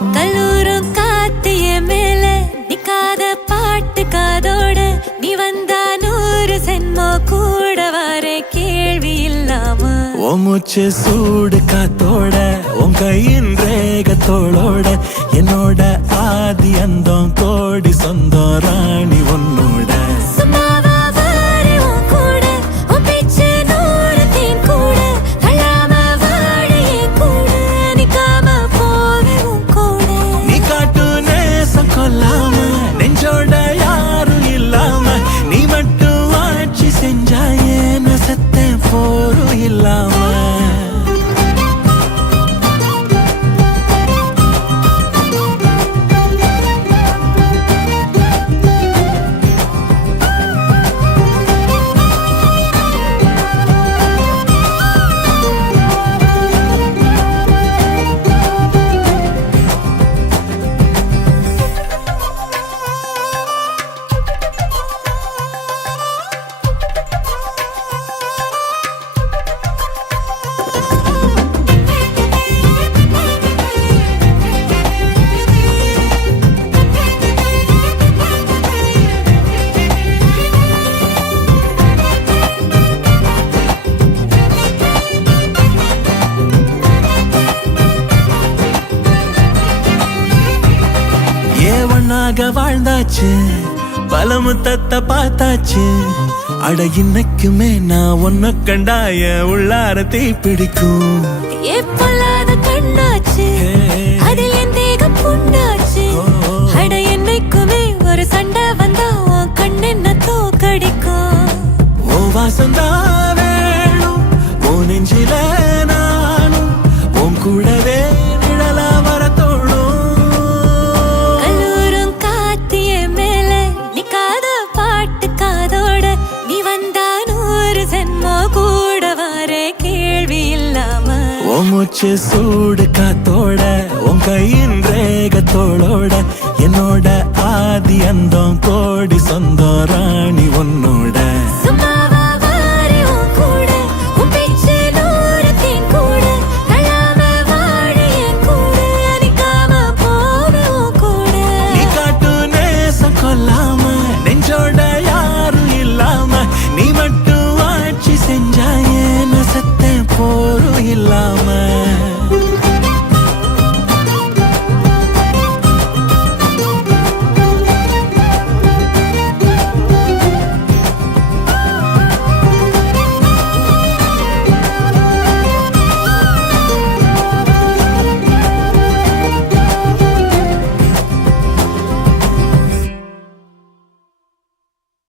கல்லூரும் காத்திய மேல நிக்காத பாட்டு காதோட நீ வந்தா 100 சென்மோ கூட வர கேள்வி இல்லாம ஓ மூச்சு சூடு காத்தோட உன் கையின் ரேகத்தோளோட என்னோட ஆதி அந்தம் கோடி சொந்தம் ராணி உன்னோட நெஞ்சோட யாரும் இல்லாம நீ மட்டும் ஆட்சி செஞ்சாயே நசத்த போரும் இல்லாம வாழ்ந்தாச்சு பல முத்தத்தை பார்த்தாச்சு அட இன்னைக்குமே நான் ஒன்ன கண்டாய உள்ளாரத்தை பிடிக்கும் எப்பொல்லாத கண்ணாச்சு அதில் என் தேகம் புண்ணாச்சு அட என்னைக்குமே ஒரு சண்டை வந்தா உன் கண்ணென்ன தோக்கடிக்கும் ஓ வாசந்தா வேணும் ஓ நெஞ்சில நானும் உன் கூடவே மூச்சு சூடு காத்தோட உன் கையின்